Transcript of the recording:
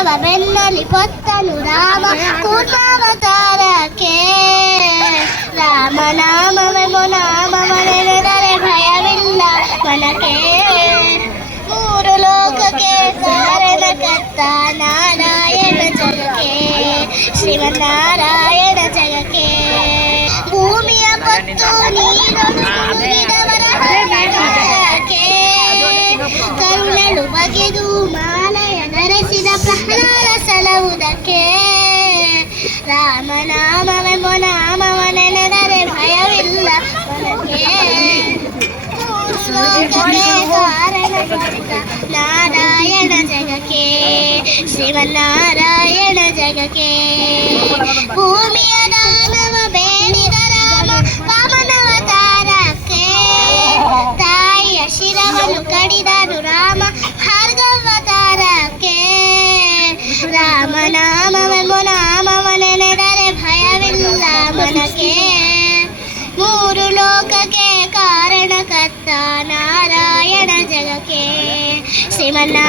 ಮಾನವ ಬೆನ್ನಲಿ ಹೊತ್ತನು ರಾಮ ಕೂರ್ಮಾವತಾರಕ್ಕೆ. ರಾಮನಾಮವೇ ನಾಮವನೆನೆದರೆ ಭಯವಿಲ್ಲ ಮನಕ್ಕೆ. ಮೂರು ಲೋಕಕ್ಕೆ ಕಾರಣಕರ್ತ ನಾರಾಯಣ ಜಗಕ್ಕೆ, ಶ್ರೀಮನ್ನಾರಾಯಣ ಜಗಕ್ಕೆ. ಭೂಮಿಯ ಪತ್ತು ನೀರೊಳು ಸುರಿದವರ ಹೃದಯಕ್ಕೆ, ಕರುಣಳು ಬಗೆದು ಮಾಲಯ ಧರಿಸಿದ ಪ್ರಹ್ಲಾದ ಸಲಹುವುದಕ್ಕೆ. ರಾಮನಾಮವೇ ನಾಮವನೆನೆದರೆ ಭಯವಿಲ್ಲ ಮನಕ್ಕೆ. ಲೋಕಕ್ಕೆ ಕಾರಣಕರ್ತ ನಾರಾಯಣ ಜಗಕ್ಕೆ, ಶ್ರೀಮನ್ನಾರಾಯಣ ಜಗಕ್ಕೆ. ಭೂಮಿಯ ದಾನವ ಬೇಡಿದ ರಾಮ ವಾಮನವತಾರಕ್ಕೆ, ತಾಯಿಯ ಶಿರವನ್ನು ಕಡಿದನು ರಾಮ ಭಾರ್ಗವತಾರಕ್ಕೆ. ರಾಮನಾಮವೇ ನಾಮವನೆನೆದರೆ ಭಯವಿಲ್ಲ ಮನಕ್ಕೆ. ಮೂರು ಲೋಕಕ್ಕೆ ಕಾರಣಕರ್ತ ನಾರಾಯಣ ಜಗಕ್ಕೆ, ಶ್ರೀಮನ್ನ